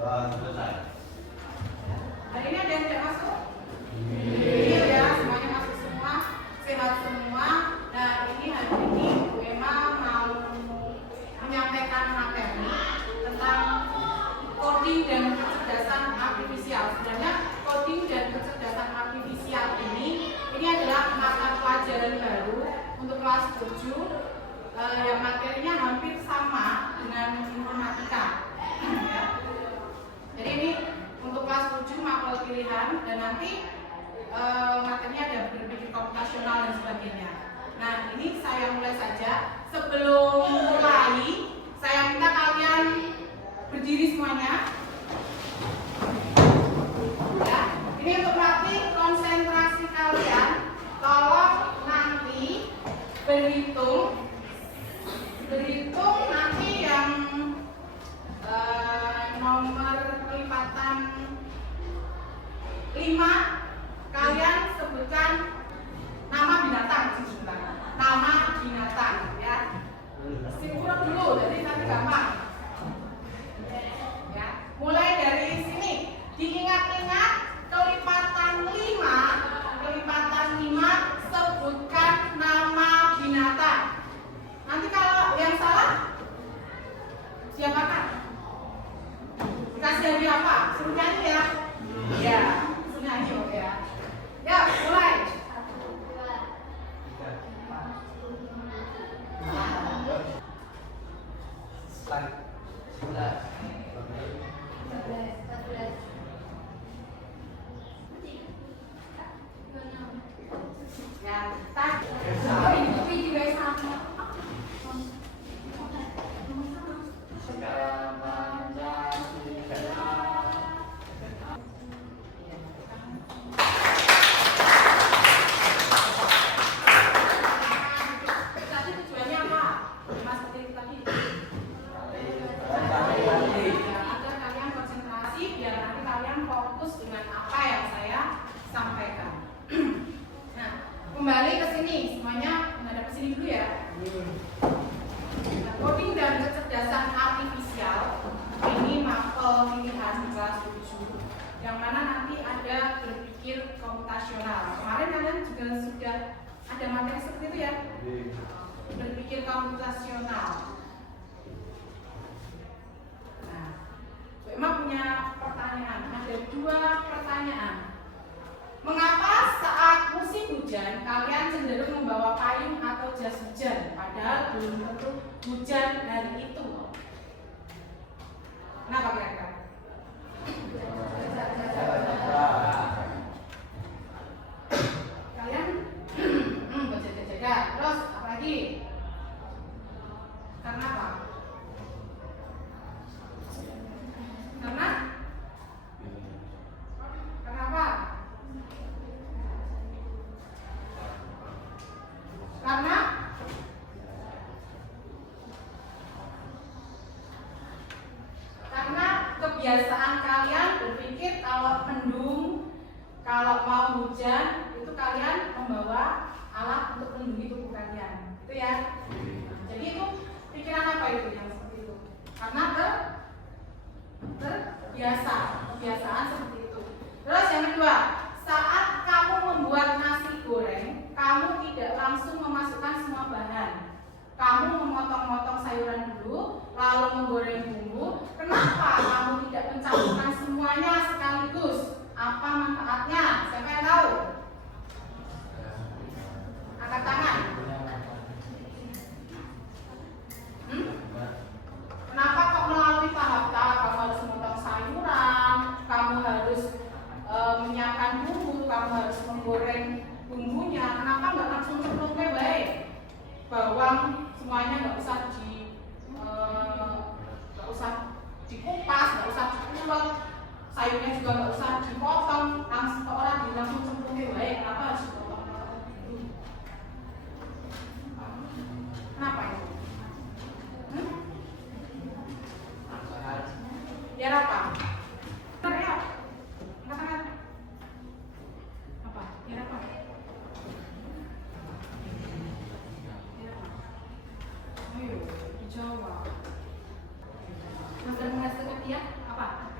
Hari ini ada yang tidak masuk? Iya ya, semuanya masuk semua, sehat semua. Nah ini hari ini Bu Emma mau menyampaikan materi tentang coding dan kecerdasan artifisial. Sebenarnya coding dan kecerdasan artifisial ini adalah mata pelajaran baru untuk kelas 7 yang materinya hampir sama dengan informatika. Ya. Jadi ini untuk kelas 7 mapel pilihan dan nanti materinya ada berpikir komputasional dan sebagainya. Nah ini saya mulai saja. Sebelum mulai saya minta kalian berdiri semuanya. Ya, ini untuk melatih konsentrasi kalian. Tolong nanti berhitung nanti yang nomor kelipatan 5 kalian sebutkan nama binatang nama binatang ya. Simpul dulu jadi nanti gampang ya. Mulai dari sini diingat-ingat kelipatan 5 sebutkan nama binatang. Nanti kalau yang salah siapakan? Dikasih hadiah apa? Suruh nyanyi ya? Ya, suruh nyanyi oke ya. Ya, mulai. Ya, tapi juga sama. Kembali ke sini, semuanya menghadap ke sini dulu ya. Nah, coding dan kecerdasan artifisial ini mapel pilihan kelas 7 yang mana nanti ada berpikir komputasional. Kemarin kalian juga sudah ada materi seperti itu ya, berpikir komputasional. Nah, Bu Emma punya pertanyaan, ada 2 pertanyaan. Mengapa saat musim hujan kalian cenderung membawa payung atau jas hujan padahal belum tentu hujan hari itu? Kenapa kira-kira? Kalian berjaga-jaga. Terus apa lagi? Karena apa? Karena apa? Karena kebiasaan kalian berpikir kalau mendung, kalau mau hujan itu kalian membawa alat untuk melindungi tubuh kalian, itu ya. Jadi itu pikiran apa itu yang seperti itu? Karena kebiasaan seperti itu. Terus yang kedua, saat kamu membuat nasi goreng, kamu tidak langsung memasukkan semua bahan. Kamu memotong-motong sayuran dulu, lalu menggoreng bumbu. Kenapa kamu tidak mencampurkan semuanya sekaligus? Apa manfaatnya? Siapa yang tahu? Angkat tangan. Kenapa kok melalui tahap-tahap? Kamu harus memotong sayuran, kamu harus menyiapkan bumbu, kamu harus menggoreng bumbunya. Kenapa nggak langsung cemplungnya baik? Bawang semuanya nggak usah dikupas, nggak usah diulek, sayurnya juga nggak usah dipotong, langsung ke orang langsung cemplungnya baik. Kenapa harus dipotong? Kenapa itu? Biar apa? Biar apa? Katakan. Apa? Biar apa? Ayo, dijawab. Menghasilkan dia apa?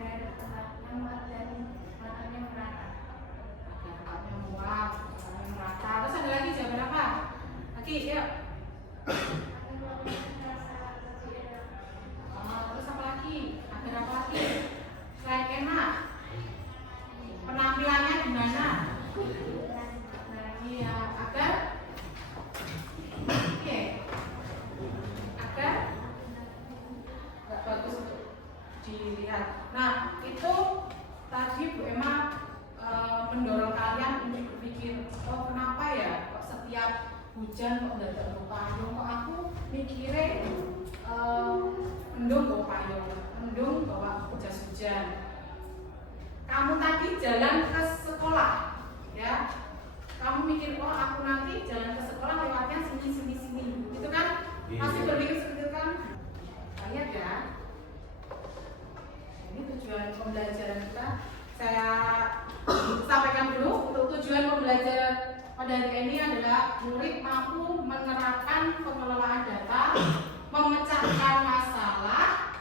dilihat. Nah, itu tadi Bu Emma mendorong kalian untuk berpikir, oh kenapa ya kok setiap hujan kok nggak ada payung, kok aku mikirnya mendung bawa payung, mendung bawa jas hujan. Kamu tadi jalan ke sekolah, ya, kamu mikir, oh aku nanti jalan ke sekolah lewatnya sini, gitu kan? Masih berpikir seperti itu kan? Lihat ya, ini tujuan pembelajaran kita. Saya sampaikan dulu, untuk tujuan pembelajaran pada hari ini adalah murid mampu menerapkan pengelolaan data, memecahkan masalah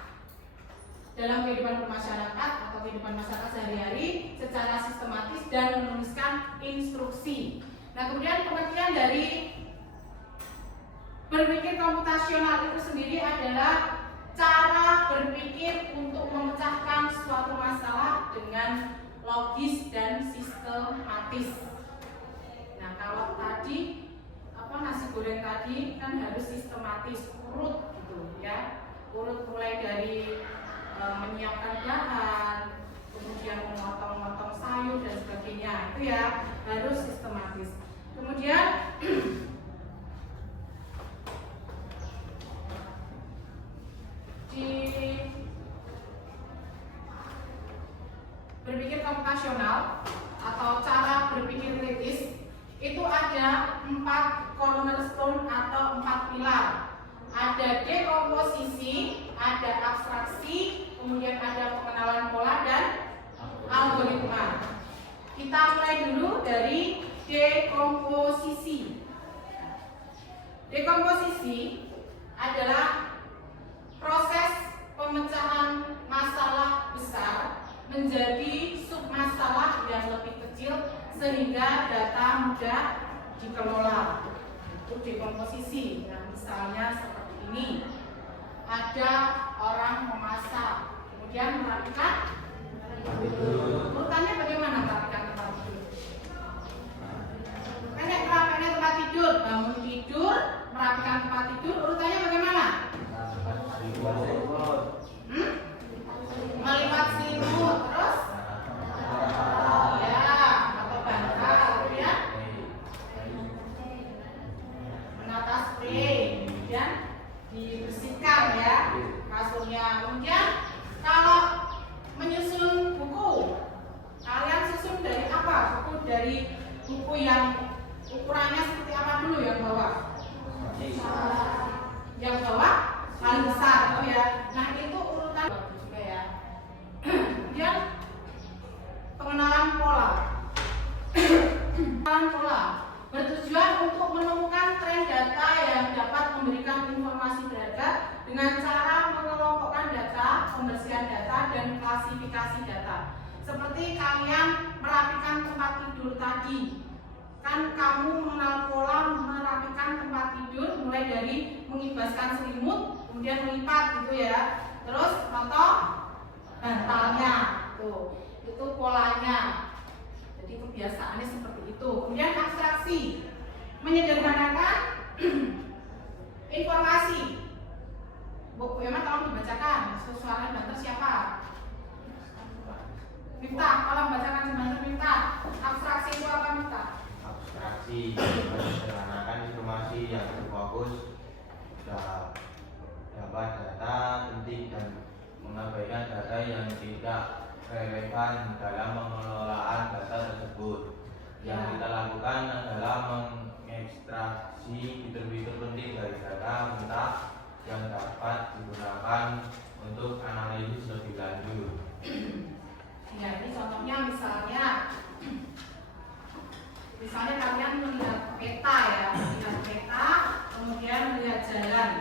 dalam kehidupan bermasyarakat atau kehidupan masyarakat sehari-hari secara sistematis dan menuliskan instruksi. Nah, kemudian pengertian dari berpikir komputasional itu sendiri adalah cara berpikir untuk memecahkan suatu masalah dengan logis dan sistematis. Nah, kalau tadi nasi goreng tadi kan harus sistematis, urut gitu ya. Urut mulai dari menyiapkan bahan, kemudian memotong-motong sayur dan sebagainya. Itu ya harus sistematis. Kemudian di berpikir komputasional atau cara berpikir kritis itu ada 4 cornerstone atau 4 pilar. Ada dekomposisi, ada abstraksi, kemudian ada pengenalan pola dan algoritma. Kita mulai dulu dari dekomposisi. Dekomposisi adalah proses pemecahan masalah besar menjadi submasalah yang lebih kecil sehingga data mudah dikelola. Itu dekomposisi. Nah, misalnya seperti ini. Ada orang memasak, kemudian merapikan urutannya bagaimana merapikan tempat tidur? Merapikan tempat tidur, bangun tidur, merapikan tempat tidur, urutannya bagaimana? Melipat selimut, terus ya, atau bantal gitu ya, menata spray, kemudian dibersihkan ya kasurnya. Kemudian kalau menyusun buku, kalian susun dari apa? Buku dari buku yang ukurannya seperti apa dulu yang bawah? Yang bawah paling besar, oh ya. Nah, itu urutan juga ya. Kemudian pengenalan pola. Pengenalan pola bertujuan untuk menemukan tren data yang dapat memberikan informasi berharga dengan cara mengelompokkan data, pembersihan data, dan klasifikasi data. Seperti kalian merapikan tempat tidur tadi. Kan kamu mengenal pola merapikan tempat tidur mulai dari mengibaskan selimut, kemudian melipat gitu ya. Terus potong bantalnya. Tuh, itu polanya. Jadi kebiasaannya seperti itu. Kemudian abstraksi, menyederhanakan informasi. Bu Emma tolong dibacakan. Suara banter siapa? Miftah, tolong bacakan sebentar Miftah. Abstraksi itu apa Miftah? Abstraksi menyederhanakan informasi yang berfokus dapat data penting dan mengabaikan data yang tidak relevan dalam pengelolaan data tersebut. Yang kita lakukan adalah mengekstraksi fitur-fitur penting dari data mentah yang dapat digunakan untuk analisis lebih lanjut. Ya, ini contohnya misalnya kalian melihat peta ya, melihat peta, kemudian melihat jalan.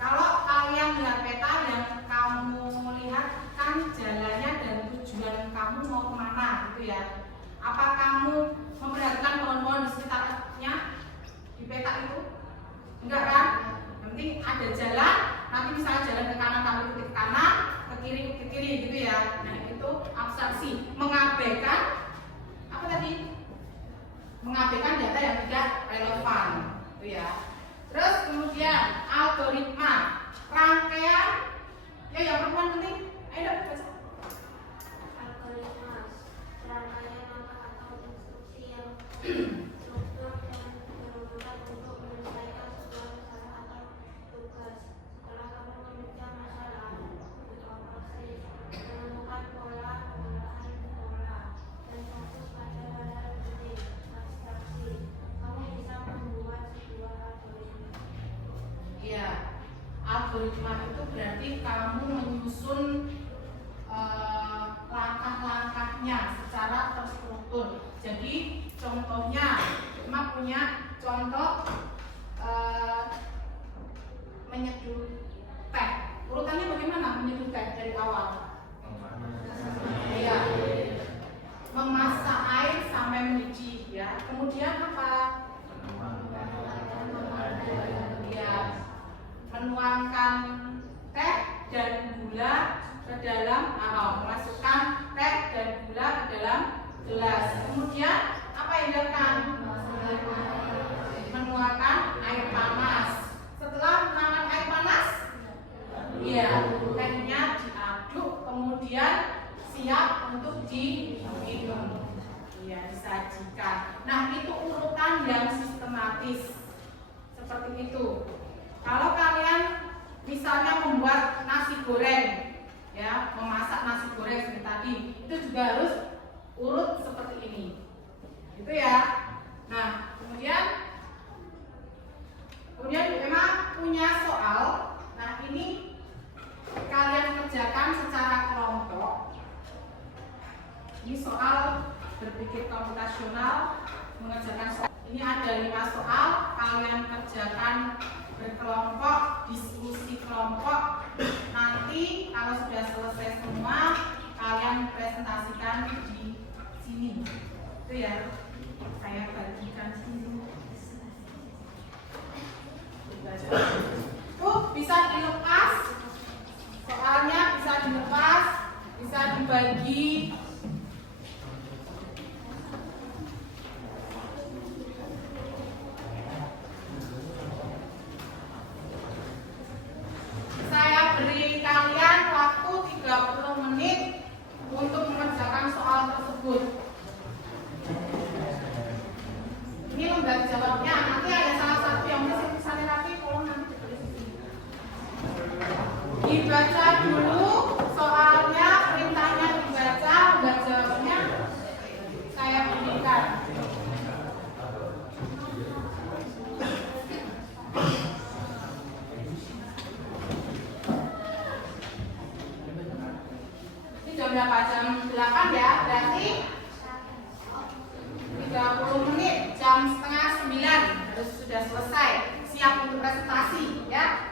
Kalau kalian melihat peta yang kamu lihat kan jalannya dan tujuan kamu mau kemana gitu ya. Apa kamu memperhatikan pohon-pohon di sekitarnya di peta itu? Enggak kan? Yang penting ada jalan, nanti misalnya jalan ke kanan kamu ikuti ke kanan, ke kiri gitu ya. Nah, itu abstraksi, mengabaikan apa tadi? Mengabaikan data yang tidak relevan gitu ya. Terus kemudian algoritma, rangkaian ya yang perempuan penting berarti kamu menyusun langkah-langkahnya secara terstruktur. Jadi contohnya, Emma punya contoh menyeduh teh. Urutannya bagaimana menyeduh teh dari awal? Iya. Memasak air sampai mendidih ya. Kemudian apa? Ya, menuangkan teh dan gula ke dalam memasukkan teh dan gula ke dalam gelas. Kemudian apa yang dilakukan? Menuangkan air panas. Setelah menuangkan air panas, ya, tehnya diaduk, kemudian siap untuk diminum. Ya, disajikan. Nah, itu urutan yang sistematis. Seperti itu. Kalau kalian misalnya membuat nasi goreng, ya, memasak nasi goreng seperti tadi, itu juga harus urut seperti ini. Itu ya. Nah, kemudian memang punya soal. Nah, ini kalian kerjakan secara kelompok. Ini soal berpikir komputasional, mengerjakan soal. Ini ada 5 soal, kalian kerjakan berkelompok, diskusi kelompok. Nanti kalau sudah selesai semua, kalian presentasikan di sini. Itu ya, saya bagikan sini. Bisa dilepas, soalnya bisa dilepas, bisa dibagi. Saya beri kalian waktu 30 menit untuk mengerjakan soal tersebut. Ini lembar jawabnya. Nanti ada salah satu yang bisa misalnya lagi, tolong nanti dibaca dulu soalnya, perintahnya dibaca, lembar jawabnya saya berikan. Berapa jam 8 ya, berarti 30 menit, jam setengah 9 harus sudah selesai, siap untuk presentasi ya.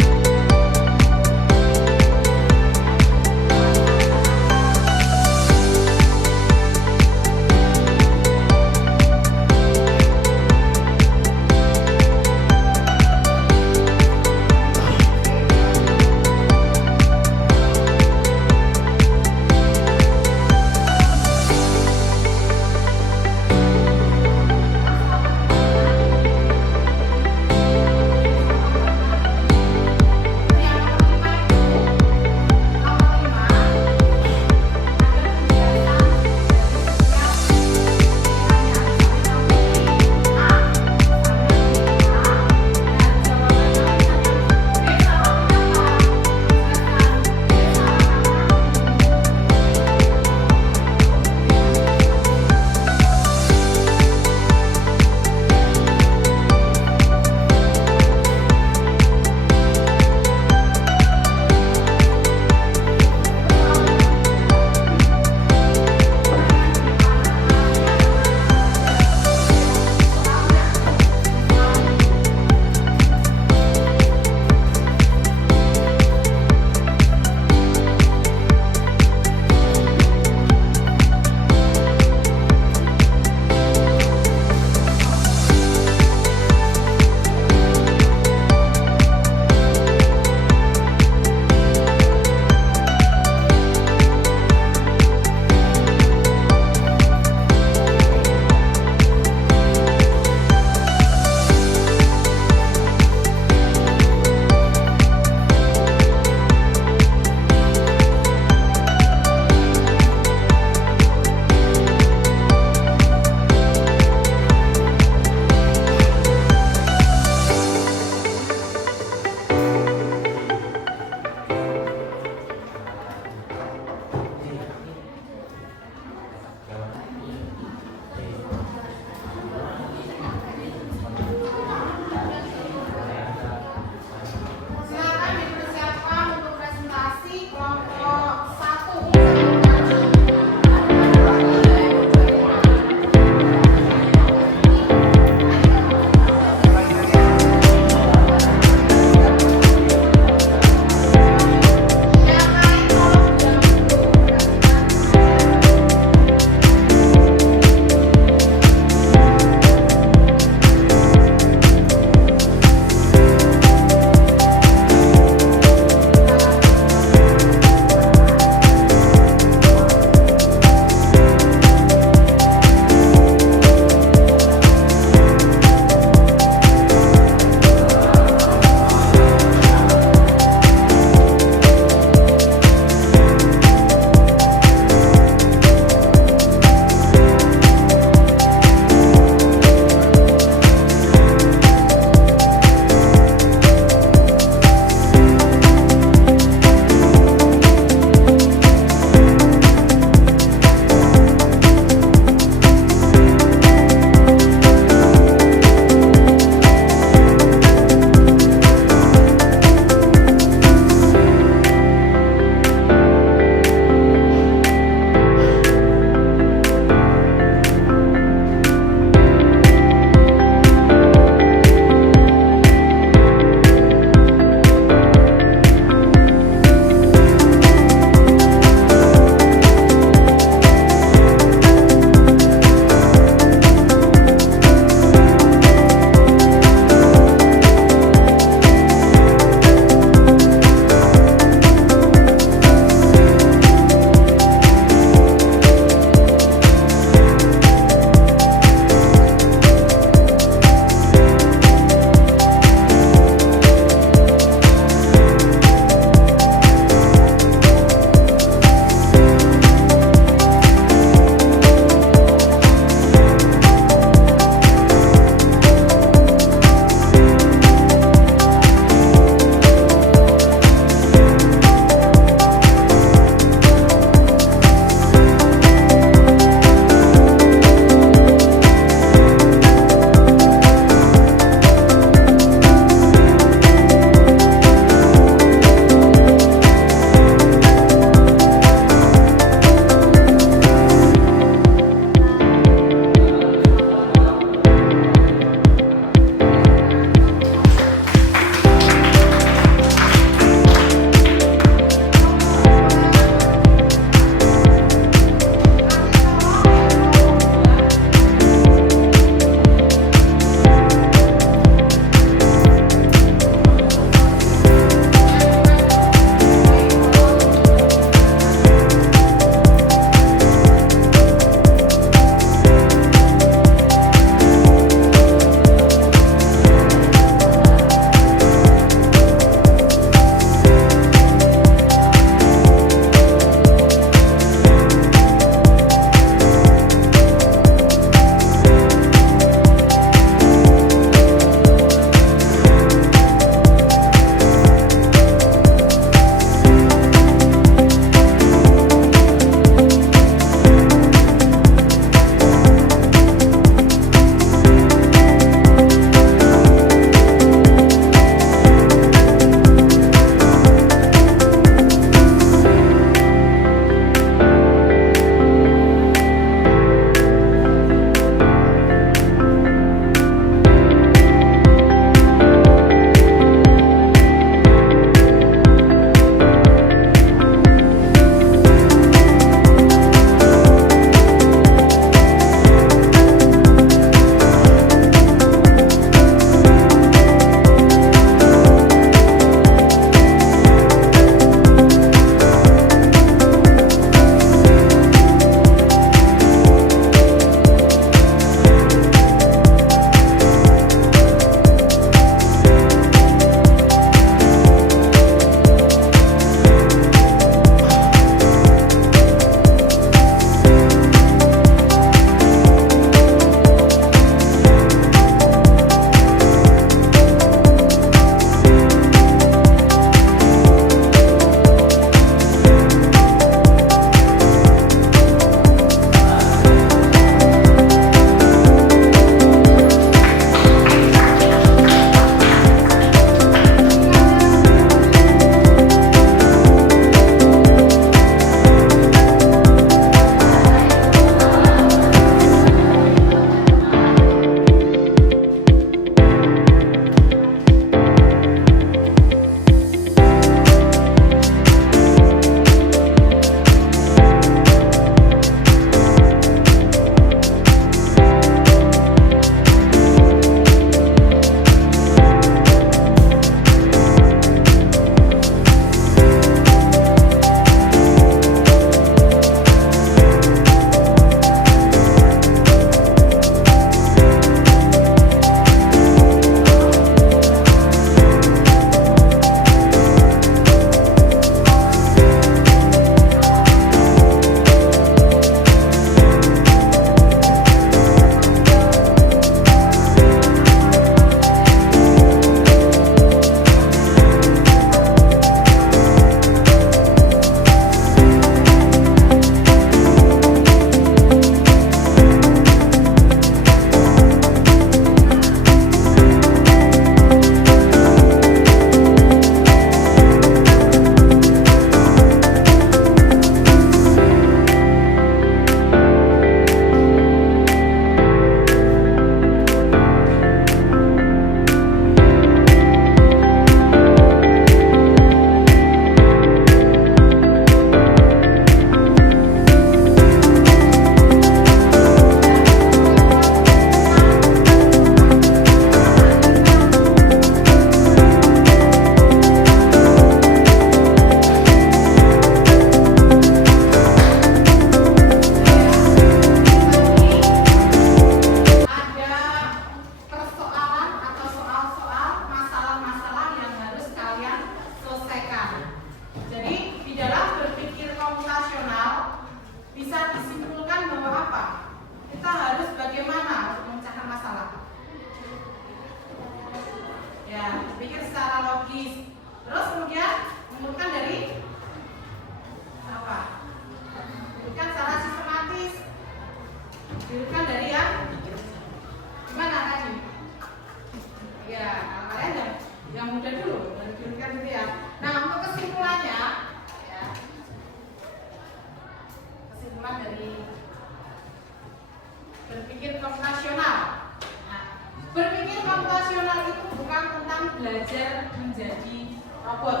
menjadi robot.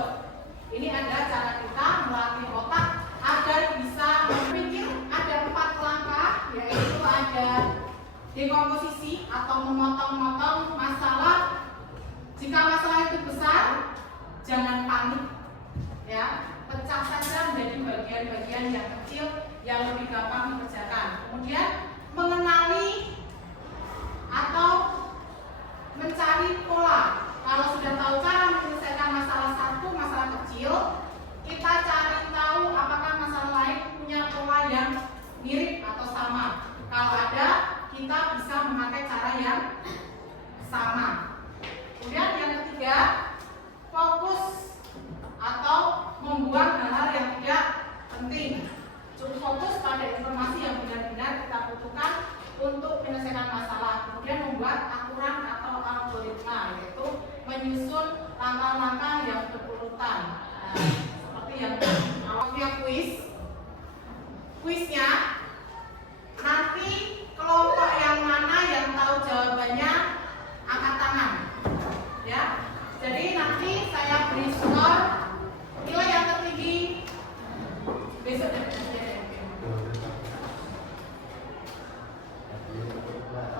Ini adalah cara kita melatih otak agar bisa berpikir. Ada 4 langkah, yaitu ada dekomposisi atau memotong-motong masalah. Jika masalah itu besar, jangan panik, ya, pecah saja menjadi bagian-bagian yang kecil yang lebih gampang dikerjakan. Kemudian mengenali atau mencari pola. Kalau sudah tahu cara menyelesaikan masalah satu, masalah kecil, kita cari tahu apakah masalah lain punya pola yang mirip atau sama. Kalau ada, kita bisa memakai cara yang sama. Kemudian yang ketiga, fokus atau membuang hal-hal yang tidak penting. Cukup fokus pada informasi yang benar-benar kita butuhkan untuk menyelesaikan masalah. Kemudian membuat aturan atau algoritma, yaitu menyusun langkah-langkah yang berurutan. Seperti yang awalnya kuisnya nanti kelompok yang mana yang tahu jawabannya angkat tangan, ya. Jadi nanti saya beri skor nilai yang tertinggi besok.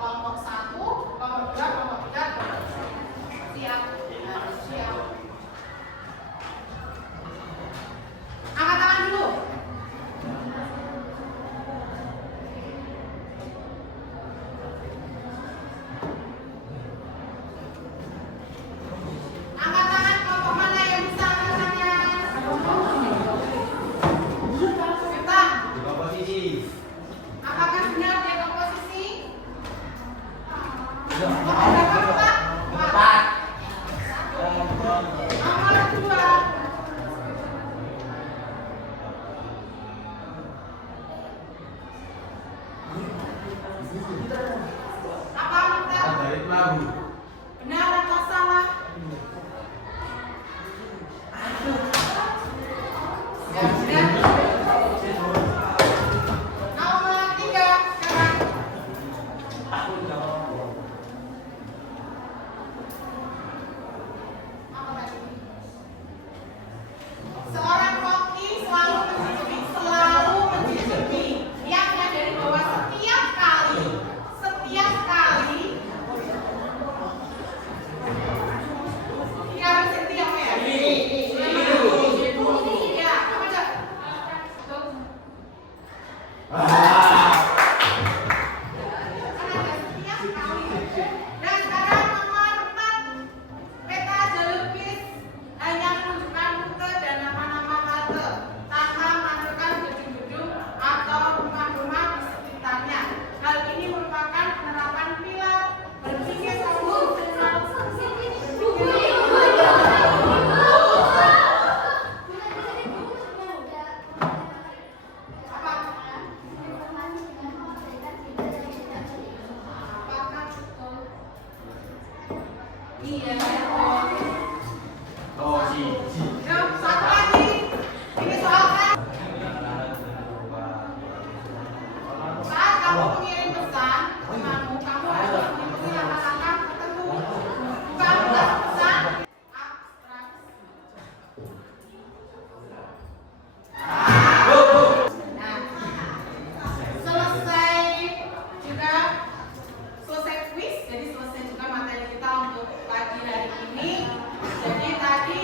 Kelompok 1, kelompok 2, kelompok 3, siap. Angkat tangan dulu. Angkat tangan kelompok mana yang bisa angkat tangan? Cepat. Dekomposisi. Apakah benar dekomposisi? Empat. Nomor 2. Apa benar? Dari pelabu. Benar atau salah? Ya, benar. Nomor 3 sekarang. Apa tadi? Seorang koki selalu mencicipi. Yang menyadari bahwa setiap kali harus setiap ya. Ya, apa aja? Tuh. Kan ada setiap kali. Dan sekarang nomor 4. Peta jalur bis hanya menunjukkan rute dan nama-nama halte tanpa menampilkan gedung-gedung atau rumah-rumah di sekitarnya. Hal ini merupakan penerapan pilar berpikir sambung dengan apakah betul? Iya. Oh, si. Yuk, satu lagi. Ini soal kan. Saat kamu mengirim pesan ke temanmu, kamu harus mengikuti langkah-langkah tertentu. Bukan pesan abstrak. Nah, selesai kuis, jadi selesai juga materi kita untuk pagi hari ini. Jadi tadi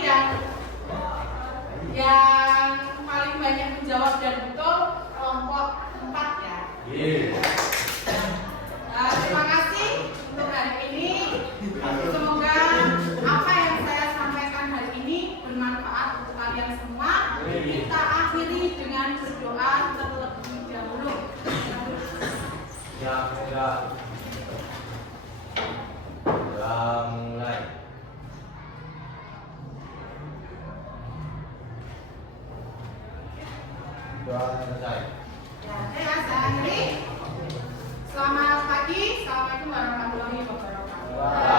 yang paling banyak menjawab dan betul kelompok 4 ya. Terima kasih untuk hari ini. Semoga apa yang saya sampaikan hari ini bermanfaat untuk kalian semua. Kita akhiri dengan berdoa terlebih dahulu. Ya, sudah mulai. Sudah selesai. Ya, saya akhiri. Selamat pagi. Assalamualaikum warahmatullahi wabarakatuh.